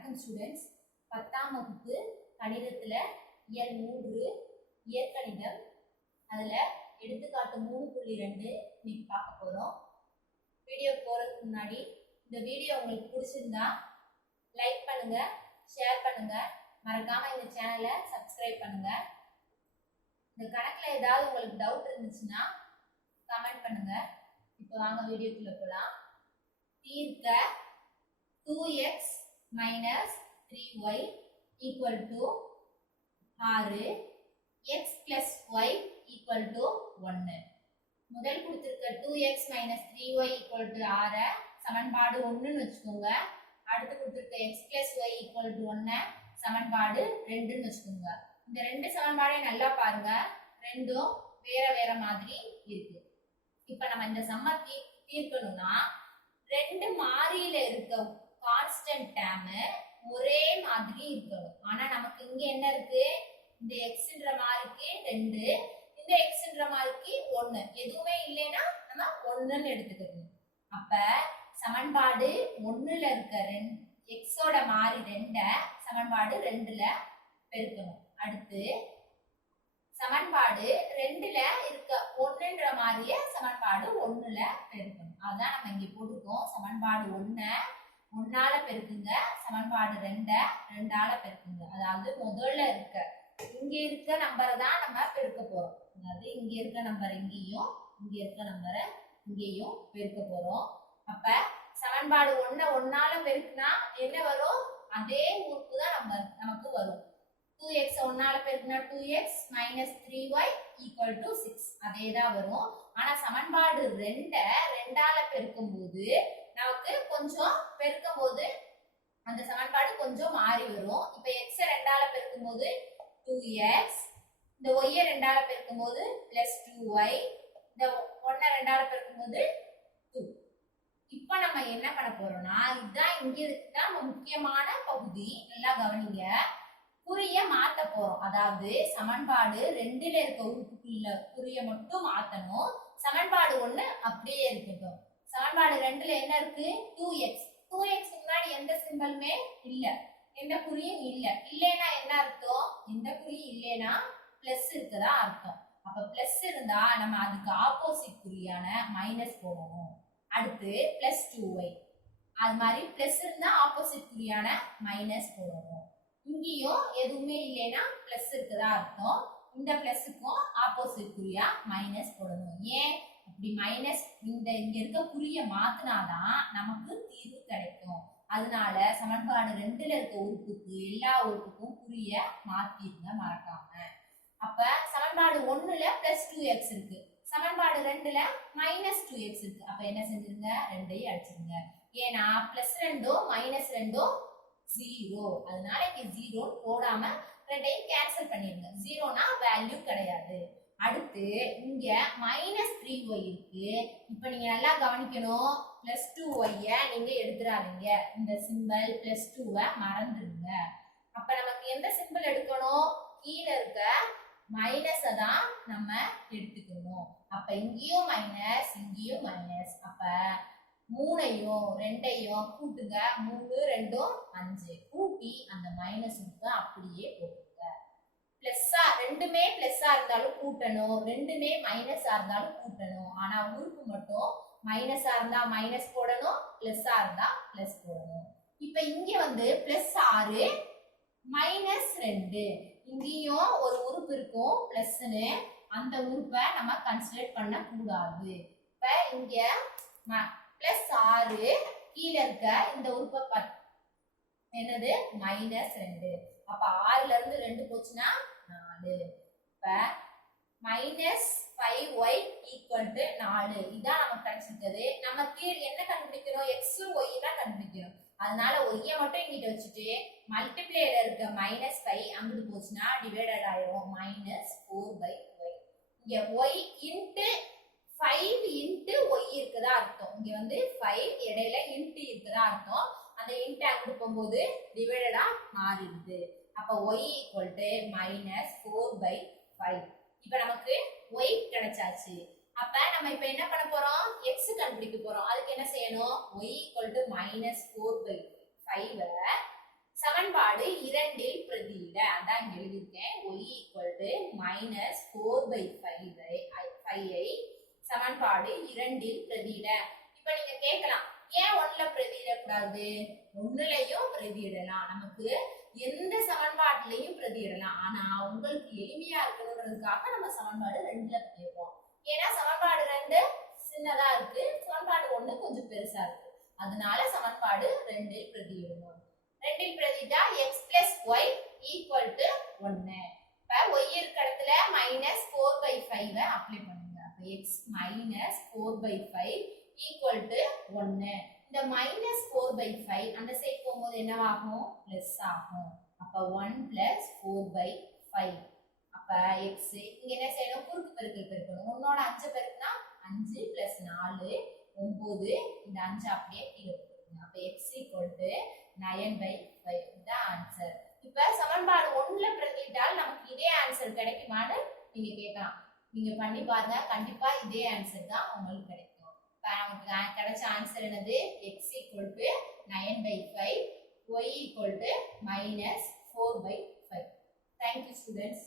வணக்கம் ஸ்டூடெண்ட்ஸ். 10ஆம் வகுப்பு கணிதத்துல இயல் 3 இயற்கணிதம் அதுல எடுத்துக்காட்டு 3.2 இன்னைக்கு பார்க்க போறோம். வீடியோ போறதுக்கு முன்னாடி இந்த வீடியோ உங்களுக்கு பிடிச்சிருந்தா லைக் பண்ணுங்க, ஷேர் பண்ணுங்க, மறக்காம இந்த சேனலை சப்ஸ்கிரைப் பண்ணுங்க. இந்த கணக்குல ஏதாவது உங்களுக்கு டவுட் இருந்துச்சுன்னா கமெண்ட் பண்ணுங்க. இப்போ வாங்க வீடியோக்குள்ள போலாம். தீர்க்க 2x minus 3y equal to 6, x plus y equal to 1. முதல் கொடுத்திருக்க 2x minus 3y equal to 6 சமன்பாடு 1 ன்னு வச்சுக்கோங்க. அடுத்து கொடுத்திருக்க x plus y equal to 1 சமன்பாடு 2 ன்னு வச்சுக்கோங்க. இந்த ரெண்டு சமன்பாடையும் நல்லா பாருங்க, ரெண்டும் வேற வேற மாதிரி இருக்கு. இப்போ நம்ம இந்த சம்ம தீர்க்கணும்னா ரெண்டு மாறியில இருக்க கான்ஸ்டன்ட் டேர்ம் ஒரே மாதிரி இருக்கணும். ஆனா நமக்கு இங்க என்ன இருக்கு, இந்த xன்ற மாறிக்கு 2, இந்த xன்ற மாறிக்கு 1, எதுவுமே இல்லைன்னா நம்ம 1ன்னு எடுத்துக்கணும். அப்ப சமன்பாடு 1ல இருக்க x ஓட மாறி 2 சமன்பாடு 2ல பெருக்கணும். அடுத்து சமன்பாடு 2ல இருக்க 1ன்ற மாறிய சமன்பாடு 1ல பெருக்கணும். அதான் நம்ம இங்க போட்டுருக்கோம். சமன்பாடு 1 1ஆல பெருக்குங்க, சமன்பாடு 2 2ஆல பெருக்குங்க. அதாவது முதல்ல இருக்க இங்க இருக்க நம்பரை தான் நம்ம பெருக்க போறோம். அதாவது இங்க இருக்க நம்பர் இங்கேயும், இங்க இருக்க நம்பரை இங்கேயும் பெருக்க போறோம். அப்ப சமன்பாடு 1 1ஆல பெருக்குனா என்ன வரும், அதே உறுப்பு தான் நமக்கு வரும். 2x 1ஆல பெருக்குனா 2x minus 3y equal to 6 அதே தான் வரும். ஆனா சமன்பாடு 2 2ஆல பெருக்கும்போது நமக்கு கொஞ்சம் பெருக்கும்போது அந்த சமன்பாடு கொஞ்சம் மாறி வரும். இப்போ x 2ஆல பெருக்கும்போது 2x, இந்த y 2ஆல பெருக்கும்போது plus 2y, இந்த 1 2ஆல பெருக்கும்போது 2. இப்போ நம்ம என்ன பண்ண போறோம்னா, இதுதான் இங்க இருக்க முக்கியமான பகுதி, நல்லா கவனிங்க. குறிய மாத்த போறோம். அதாவது சமன்பாடு 2ல இருக்க உறுப்புக்குள்ள குறிய மட்டும் மாத்தணும். சமன்பாடு 1 அப்படியே இருக்கட்டும். சமன்பாடு 2ல என்ன இருக்கு, 2x. 2x முன்னாடி எந்த சிம்பலுமே இல்ல, எந்த குறியும் இல்ல. இல்லைன்னா என்ன அர்த்தம், எந்த குறியும் இல்லைன்னா பிளஸ் இருக்கதா அர்த்தம். அப்ப பிளஸ் இருந்தா நம்ம அதுக்கு ஆப்போசிட் குறியான மைனஸ் போடணும். அடுத்து பிளஸ் 2y, அது மாதிரி பிளஸ் இருந்தா ஆப்போசிட் குறியான மைனஸ் போடணும். இங்கேயும் எதுவுமே இல்லைன்னா பிளஸ் இருக்கதா அர்த்தம். இந்த பிளஸுக்கும் ஆப்போசிட் குறியா மைனஸ் போடணும். ஏன் அப்படி மைனஸ் இங்க இருக்க குறிய மாத்தினாதான் நமக்கு தீர்வு கிடைக்கும். அதனால சமன்பாடு 2ல இருக்க உறுப்புக்கு எல்லா உறுப்புக்கும் குறிய மாத்திருங்க மறக்காம. அப்ப சமன்பாடு 1ல plus 2x இருக்கு, சமன்பாடு 2ல minus 2x இருக்கு. அப்ப என்ன செஞ்சிருங்க, ரெண்டையும் அடிச்சிருங்க. ஏன்னா பிளஸ் 2 மைனஸ் 2 0, அதனால இங்க 0 போடாம ரெண்டையும் கேன்சல் பண்ணிருங்க. 0னா வேல்யூ கிடையாது. அடுத்து இங்க -3y இருக்கு. இப்போ நீங்க நல்லா கவனிக்கணும், +2y நீங்க எடுத்துறாதீங்க. இந்த சிம்பல் +2 மறந்துடுங்க. அப்ப நமக்கு எந்த சிம்பல் எடுக்கணும், கீழ இருக்க மைனஸ தான் நம்ம எடுத்துக்கணும். அப்ப இங்கேயும் மைனஸ், இங்கேயும் மைனஸ். அப்ப 3ஐயும் 2ஐயும் கூட்டுங்க. 3 2 5 கூட்டி அந்த மைனஸ் அப்படியே போட்டுங்க. பிளஸ்ஸா ரெண்டுமே பிளஸ்ஸா இருந்தாலும் கூட்டணும், ரெண்டுமே மைனஸா இருந்தாலும் கூட்டணும். ஆனா உறுப்பு மட்டும் மைனஸா இருந்தா மைனஸ் போடணும், பிளஸ்ஸா இருந்தா பிளஸ் போடணும். இப்ப இங்க வந்து +6 -2, இங்கேயும் ஒரு உறுப்பு இருக்கும் பிளஸ்ன்னு, அந்த உறுப்பை நம்ம கன்சிடர் பண்ண கூடாது. இப்ப இங்க +6 கீழ இருக்க இந்த உறுப்பை என்னது -2. அப்ப 6ல இருந்து 2 போச்சுன்னா 4. இப்ப -5y = 4. இதான் நமக்கு கிடைச்சிருக்குது. நம்ம என்ன கண்டுபிடிக்கணும், x y தான் கண்டுபிடிக்கணும். அதனால y மட்டும் இங்கிட்ட வச்சுட்டு மல்டிப்ளைல இருக்க -5 அங்கிட்டு போச்சுன்னா டிவைடட் ஆயிரும், -4/y. இங்க y * 5 * y இருக்குதா அர்த்தம். இங்க வந்து 5 இடையில * இருக்குதா அர்த்தம். அந்த * அங்க போகும்போது டிவைடடா மாறிடுது. அப்ப y = -4/5. இப்போ நமக்கு y கிடைச்சாச்சு. அப்ப நம்ம இப்போ என்ன பண்ண போறோம், x கண்டுபிடிக்க போறோம். அதுக்கு என்ன செய்யணும், y = -4/5 சமன்பாடு 2இல் பிரதியிட. அதான் இங்க எழுதியிருக்கேன். y மைனஸ் 4/5 ஐ சமன்பாடு 2இல் பிரதியிட. இப்ப நீங்க கேட்கலாம், ஏன் 1ல பிரதியிடக்கூடாது? 1லயும் பிரதியிடலாம், நமக்கு எந்த சமன்பாட்டிலையும் பிரதியிடலாம். ஆனா உங்களுக்கு எளிமையா இருக்கணும்ன்றதுக்காக நம்ம சமன்பாடு 2ல பிரதியிடுறோம். ஏன்னா சமன்பாடு 2 சின்னதா இருக்கு, சமன்பாடு 1 கொஞ்சம் பெருசா இருக்கு. அதனால சமன்பாடு 2இல் பிரதியிடணும். 2இல் பிரதியிட்டா x plus y equal to 1. இப்ப y இருக்க இடத்துல minus 4/5 அப்ளை பண்ணுங்க. அப்ப x minus 4/5 equal to 1. இந்த minus 4/5 அந்த சைடு போகும்போது என்னவாகும்? பிளஸ் ஆகும். அப்ப 1 plus 4/5. அப்ப x இங்க என்ன செய்யணும்? குறுக்கு பெருக்கல் பெருக்கணும். 1 ஓட 5 பெருக்கினா 5 plus 4 9. இந்த 5 அப்படியே கீழே போட்டுருங்க. அப்ப x equal to 9/5 தான் ஆன்சர். இப்ப சமன்பாடு 1ல பிரதியிட்டால் நமக்கு இதே ஆன்சர் கிடைக்குமான்னு நீங்க கேட்கலாம். நீங்க பண்ணி பாருங்க, கண்டிப்பா இதே ஆன்சர் தான் உங்களுக்கு கிடைக்கும். இப்ப நமக்கு கிடைச்ச ஆன்சர் என்னது? x equal to 9/5, y equal to minus 4/5. Thank you students.